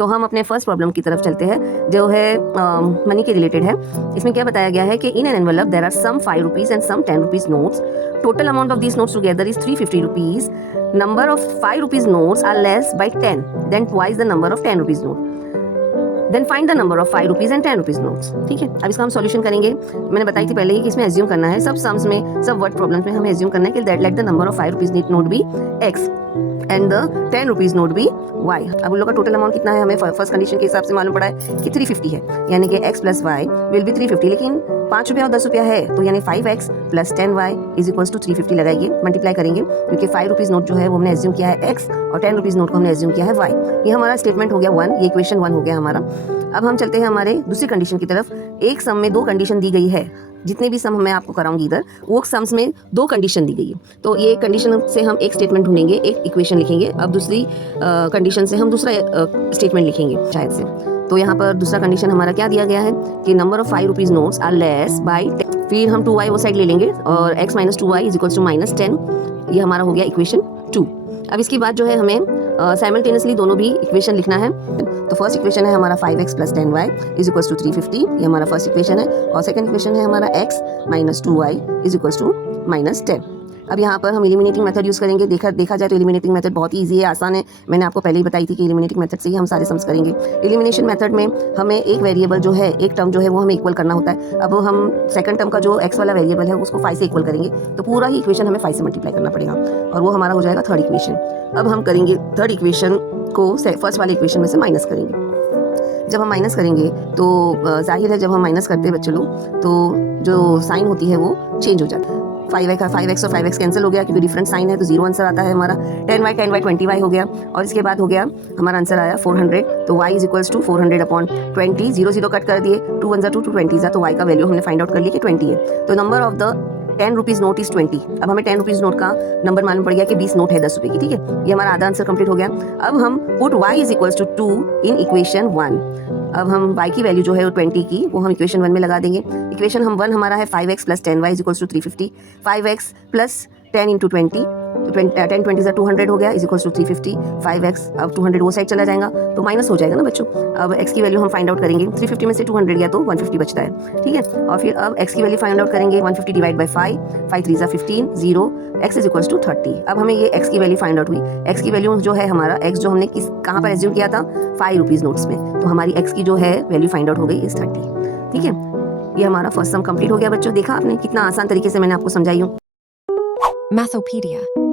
तो हम अपने फर्स्ट प्रॉब्लम की तरफ चलते हैं जो है मनी के रिलेटेड है। इसमें क्या बताया गया है कि in an envelope there are some 5 rupees and some 10 rupees notes. Total amount of these notes together is 350 rupees. Number of 5 rupees notes are less by 10 then twice the number of 10 rupees note. Then find the number of 5 rupees and 10 rupees notes. ठीक है, अब इसका हम solution करेंगे। मैंने बताई थी पहले ही कि इसमें एज्यूम करना है, सब सम्स में, सब वर्ड प्रॉब्लम्स में हमें एज्यूम करना है कि that let the number of 5 rupees note be x and the 10 rupees note be y। अब उन लोग का टोटल अमाउंट कितना है हमें फर्स्ट कंडीशन के हिसाब से मालूम पड़ा है कि 350 है, यानी कि x plus y will be 350। लेकिन 5 रुपया और 10 रुपया है तो यानी 5x plus 10y is equals to 350 लगाइए, मल्टीप्लाई करेंगे, क्योंकि 5 रुपीज नोट जो है वो हमने एज्यूम किया है x और 10 रुपीज नोट को हमने एज्यूम किया है y। ये हमारा स्टेटमेंट हो गया 1, ये इक्वेशन 1 हो गया हमारा। अब हम चलते हैं हमारे दूसरी कंडीशन की तरफ। एक सम में 2 कंडीशन दी गई है, जितने भी सम मैं आपको कराऊंगी इधर वो सम्स में 2 कंडीशन दी गई है। तो ये कंडीशन से हम एक स्टेटमेंट ढूंढेंगे, एक इक्वेशन लिखेंगे। अब दूसरी कंडीशन से हम दूसरा स्टेटमेंट लिखेंगे शायद से। तो यहाँ पर दूसरा कंडीशन हमारा क्या दिया गया है कि number of 5 rupees notes are less by 10। फिर हम 2y वो साइड ले लेंगे और x minus 2y is equals to minus 10। ये हमारा हो गया इक्वेशन 2। अब इसके बाद जो है हमें साइमल्टेनियसली दोनों भी इक्वेशन लिखना है। तो फर्स्ट इक्वेशन है हमारा 5x plus 10y is equals to 350, ये हमारा फर्स्ट इक्वेशन है। और सेकंड इक्वेशन है हमारा x minus 2y is equals to minus 10। अब यहाँ पर हम एलिमिनेटिंग मेथड यूज़ करेंगे। देखा जाए तो एलिमिनेटिंग मेथड बहुत ही ईजी है, आसान है। मैंने आपको पहले ही बताई थी कि एलिमिनेटिंग मेथड से ही हम सारे सम्स करेंगे। एलिमिनेशन मेथड में हमें एक वेरिएबल जो है, एक टर्म जो है वो हमें इक्वल करना होता है। अब हम सेकंड टर्म का जो x वाला वेरिएबल है उसको 5 से इक्वल करेंगे, तो पूरा ही इक्वेशन हमें 5 से मल्टीप्लाई करना पड़ेगा और वो हमारा हो जाएगा थर्ड इक्वेशन। अब हम करेंगे थर्ड इक्वेशन को फर्स्ट वाले इक्वेशन में से माइनस करेंगे। जब हम माइनस करेंगे तो जाहिर है जब हम माइनस करते हैं बच्चे लोग तो जो साइन होती है वो चेंज हो जाता है। 5x और 5x कैंसिल हो गया क्योंकि डिफरेंट साइन है, तो 0 आंसर आता है हमारा। 10y 20y हो गया और इसके बाद हो गया हमारा आंसर आया 400। तो y is equals to 400 upon 20। 0 cut कर दिए, 2 1 2 20 तो y का वैल्यू हमने फाइंड आउट कर लिया कि 20 है। तो number of the 10 rupees note is 20। अब हमें 10 रुपीज नोट का नंबर मालूम पड़ गया कि 20 नोट है 10 रुपए की। ठीक है, ये हमारा आधा आंसर कंप्लीट हो गया। अब हम put y is equals to 2 in equation 1। अब हम y की वैल्यू जो है 20 की वो हम इक्वेशन 1 में लगा देंगे। इक्वेशन हम 1 हमारा है 5x plus 10y is equals to 350। 5x plus 10 into 20, तो 10 20 से 200 हो गया इज इक्वल्स टू 350। 5x अब 200 वो साइड चला जाएगा तो माइनस हो जाएगा ना बच्चों। अब x की वैल्यू हम फाइंड आउट करेंगे। 350 में से 200 गया तो 150 बचता है। ठीक है, और फिर अब x की वैल्यू फाइंड आउट करेंगे। 150 divide by 5, 5 3 15, 0, x is equals to 30। अब हमें ये x की वैल्यू फाइंड आउट हुई। x की वैल्यू जो है हमारा x जो हमने कहाँ पर एज्यूम किया था 5 रुपीज नोट्स में, तो हमारी x की जो है वैल्यू फाइंड आउट हो गई इज 30। ठीक है, ये हमारा फर्स्ट सम कंप्लीट हो गया बच्चों। देखा आपने कितना आसान तरीके से मैंने आपको समझाई हूँ। Mathopedia.